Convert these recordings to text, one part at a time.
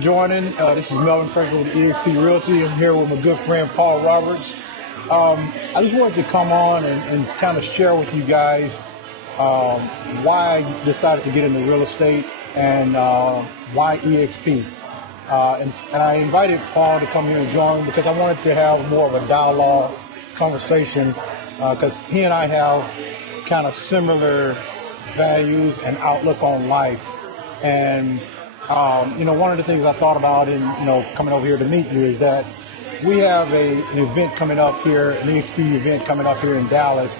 Joining. This is Melvin Franklin with eXp Realty. I'm here with my good friend Paul Roberts. I just wanted to come on and kind of share with you guys why I decided to get into real estate and why eXp. And I invited Paul to come here and join because I wanted to have more of a dialogue conversation because he and I have kind of similar values and outlook on life. And one of the things I thought about in, coming over here to meet you is that we have an event coming up here, an eXp event coming up here in Dallas.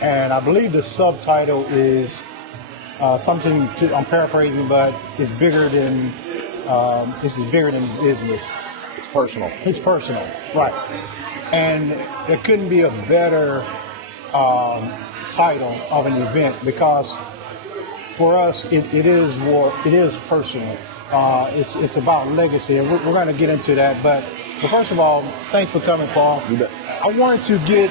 And I believe the subtitle is I'm paraphrasing, but it's bigger than, this is bigger than business. It's personal. It's personal, right. And there couldn't be a better title of an event because for us, it is personal. It's about legacy, and we're going to get into that. But first of all, thanks for coming, Paul. You bet. I wanted to get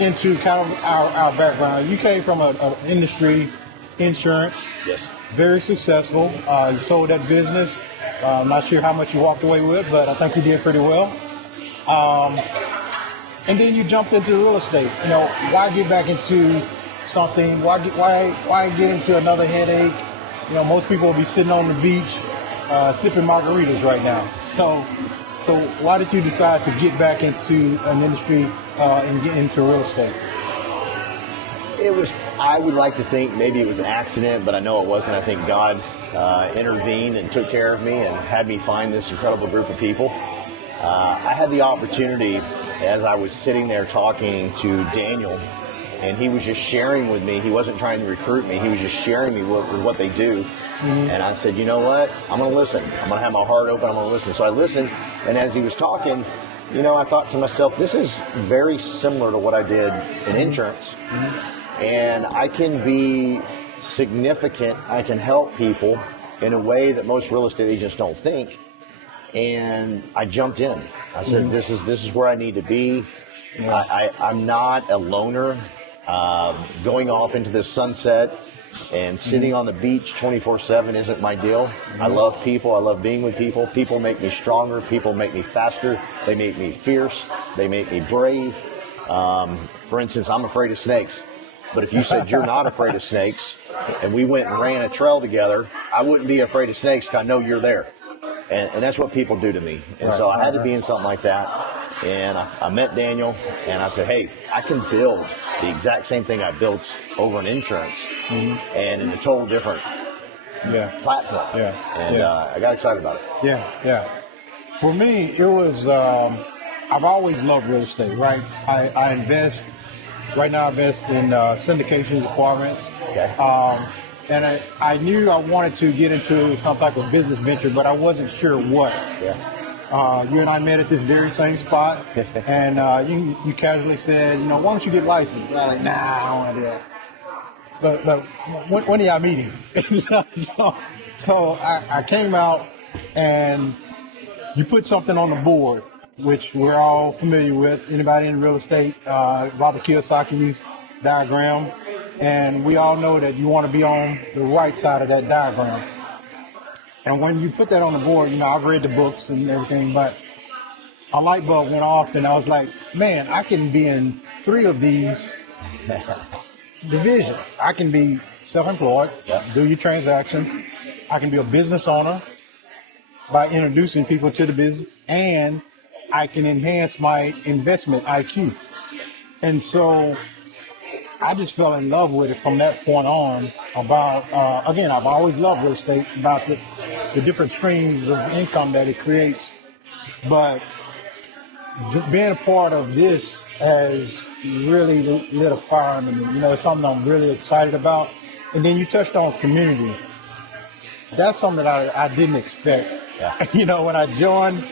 into kind of our background. You came from an industry, insurance. Yes. Very successful. You sold that business. I'm not sure how much you walked away with, but I think you did pretty well. And then you jumped into real estate. Why get back into something? Why get into another headache? Most people will be sitting on the beach sipping margaritas right now. So why did you decide to get back into an industry and get into real estate? I would like to think maybe it was an accident, but I know it wasn't. I think God intervened and took care of me and had me find this incredible group of people. I had the opportunity as I was sitting there talking to Daniel, and he was just sharing with me. He wasn't trying to recruit me. He was just sharing me with what they do. Mm-hmm. And I said, you know what? I'm going to listen. I'm going to have my heart open. I'm going to listen. So I listened. And as he was talking, I thought to myself, this is very similar to what I did in insurance. Mm-hmm. And I can be significant. I can help people in a way that most real estate agents don't think. And I jumped in. I said, mm-hmm. this is where I need to be. Yeah. I'm not a loner. Going off into the sunset and sitting on the beach 24/7 isn't my deal. Mm-hmm. I love people. I love being with people. People make me stronger. People make me faster. They make me fierce. They make me brave. For instance, I'm afraid of snakes. But if you said you're not afraid of snakes and we went and ran a trail together, I wouldn't be afraid of snakes because I know you're there. And that's what people do to me. And so I had to be in something like that. And I met Daniel, and I said, hey, I can build the exact same thing I built over in insurance, mm-hmm. and in a total different platform. Yeah. And I got excited about it. Yeah. For me, it was, I've always loved real estate, right? I invest, right now I invest in syndications apartments. Okay. And I knew I wanted to get into some type of business venture, but I wasn't sure what. Yeah. You and I met at this very same spot, and you casually said, why don't you get licensed? And I'm like, nah, I don't want to do that. But when are y'all meeting? so I came out, and you put something on the board, which we're all familiar with. Anybody in real estate, Robert Kiyosaki's diagram. And we all know that you want to be on the right side of that diagram. And when you put that on the board, I've read the books and everything, but a light bulb went off, and I was like, man, I can be in 3 of these divisions. I can be self-employed, do your transactions. I can be a business owner by introducing people to the business, and I can enhance my investment IQ. And so I just fell in love with it from that point on about, again, I've always loved real estate, about the different streams of income that it creates. But being a part of this has really lit a fire under me. It's something I'm really excited about. And then you touched on community. That's something that I didn't expect. Yeah. When I joined,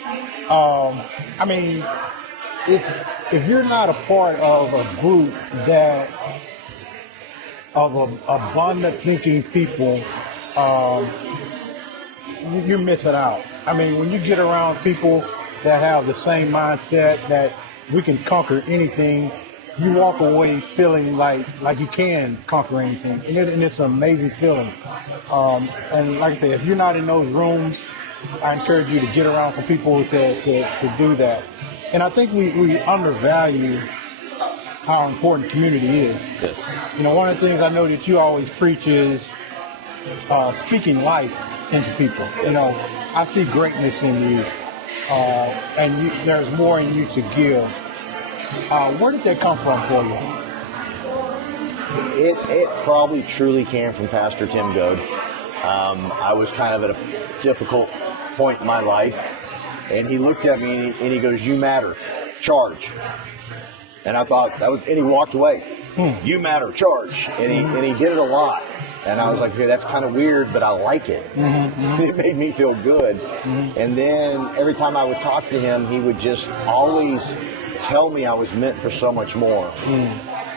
if you're not a part of a group of abundant thinking people, you're missing out. When you get around people that have the same mindset that we can conquer anything, you walk away feeling like you can conquer anything, and it's an amazing feeling. And like I say, if you're not in those rooms, I encourage you to get around some people to do that. And I think we undervalue how important community is. Yes. One of the things I know that you always preach is speaking life into people. I see greatness in you, and there's more in you to give. Where did that come from for you? It probably truly came from Pastor Tim Goad. I was kind of at a difficult point in my life, and he looked at me and he goes, "You matter, charge." And I thought and he walked away. "You matter, charge." And he did it a lot. And I was like, okay, that's kind of weird, but I like it. It made me feel good. And then every time I would talk to him, he would just always tell me I was meant for so much more.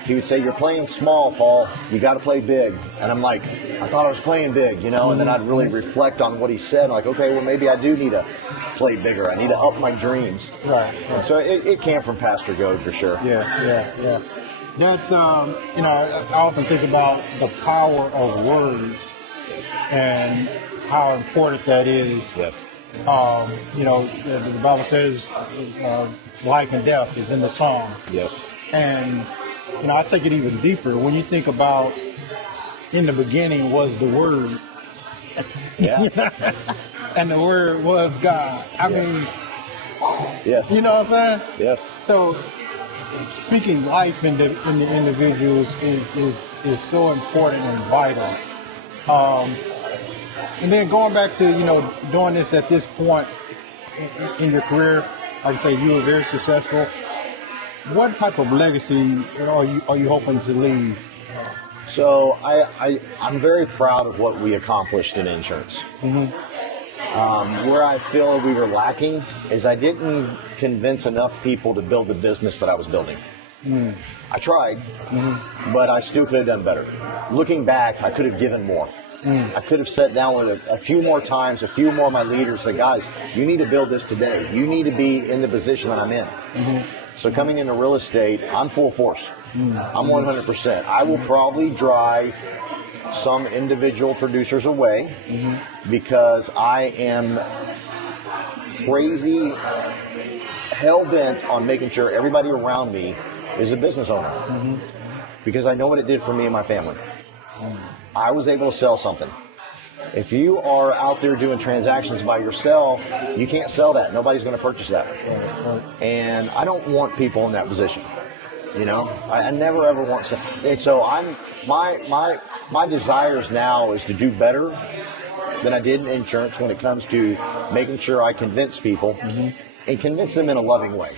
He would say, "You're playing small, Paul. You got to play big." And I'm like, I thought I was playing big, And then I'd really reflect on what he said. Like, okay, well, maybe I do need to play bigger. I need to up my dreams. Right. And so it came from Pastor Goad for sure. Yeah. That's, I often think about the power of words and how important that is. Yes. The Bible says life and death is in the tongue. Yes. And, I take it even deeper. When you think about in the beginning was the Word. Yeah. And the Word was God. I mean, yes. You know what I'm saying? Yes. So speaking life in the individuals is so important and vital. And then going back to, doing this at this point in your career, like I say, you were very successful. What type of legacy are you hoping to leave? So I'm very proud of what we accomplished in insurance. Where I feel we were lacking is I didn't convince enough people to build the business that I was building. I tried, but I still could have done better. Looking back, I could have given more. I could have sat down with a few more times, a few more of my leaders, said, "Guys, you need to build this today. You need to be in the position that I'm in." So coming into real estate, I'm full force. I'm 100%. I will probably drive some individual producers away because I am crazy hell-bent on making sure everybody around me is a business owner because I know what it did for me and my family. I was able to sell something. If you are out there doing transactions by yourself, you can't sell that. Nobody's going to purchase that. And I don't want people in that position. I never ever want to. And so my desires now is to do better than I did in insurance when it comes to making sure I convince people and convince them in a loving way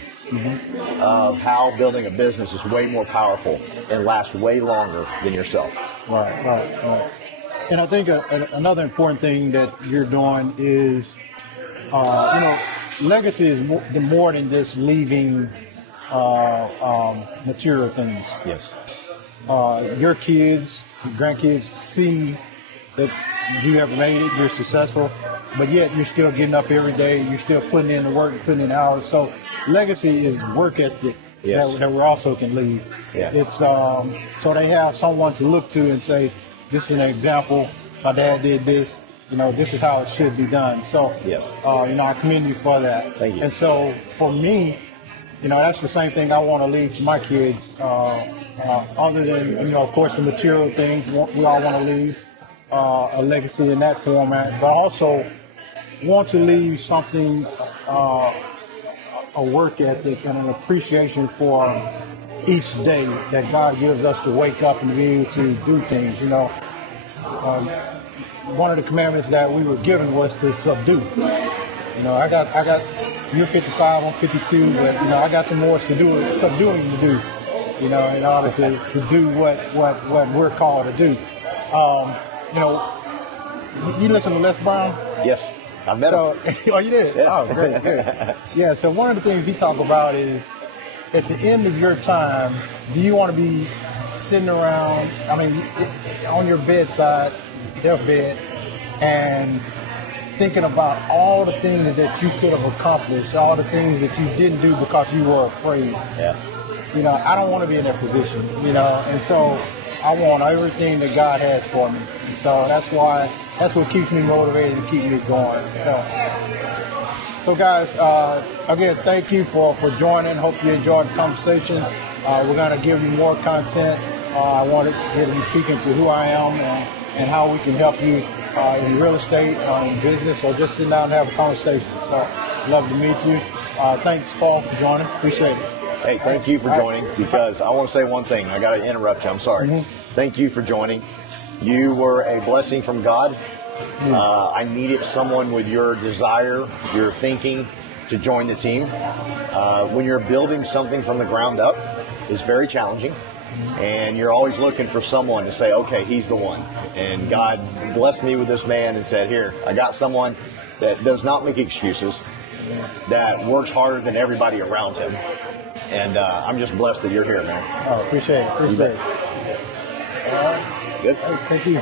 of how building a business is way more powerful and lasts way longer than yourself. Right. And I think another important thing that you're doing is, legacy is more than just leaving material things. Yes. Your kids, your grandkids see that you have made it, you're successful, but yet you're still getting up every day, you're still putting in the work, putting in hours. So legacy is work ethic that we also can leave. Yeah. It's so they have someone to look to and say, this is an example, my dad did this, this is how it should be done. So, yes. I commend you for that. Thank you. And so for me, that's the same thing I want to leave to my kids. Other than, of course, the material things, we all want to leave a legacy in that format, but also want to leave something, a work ethic and an appreciation for each day that God gives us to wake up and be able to do things. One of the commandments that we were given was to subdue. I got. You're 55, I'm 52, but I got some more subduing to do. In order to do what we're called to do. You listen to Les Brown? Yes, I met him. Oh, you did? Yeah. Oh, great. Yeah. So one of the things he talked about is, at the end of your time, do you want to be sitting around? On your bedside, their bed, and thinking about all the things that you could have accomplished, all the things that you didn't do because you were afraid. Yeah. I don't want to be in that position, and so I want everything that God has for me. And so that's why that's what keeps me motivated and keep me going. So guys, again, thank you for joining. Hope you enjoyed the conversation. We're going to give you more content. I want to give you a peek into who I am and how we can help you in real estate, in business, or just sit down and have a conversation. So, love to meet you. Thanks, Paul, for joining. Appreciate it. Hey, thank you for joining, because I want to say one thing. I got to interrupt you. I'm sorry. Thank you for joining. You were a blessing from God. I needed someone with your desire, your thinking, to join the team. When you're building something from the ground up, it's very challenging, and you're always looking for someone to say, okay, he's the one. And God blessed me with this man and said, here, I got someone that does not make excuses, that works harder than everybody around him. And I'm just blessed that you're here, man. Oh, appreciate it. Appreciate it. Good. Thank you.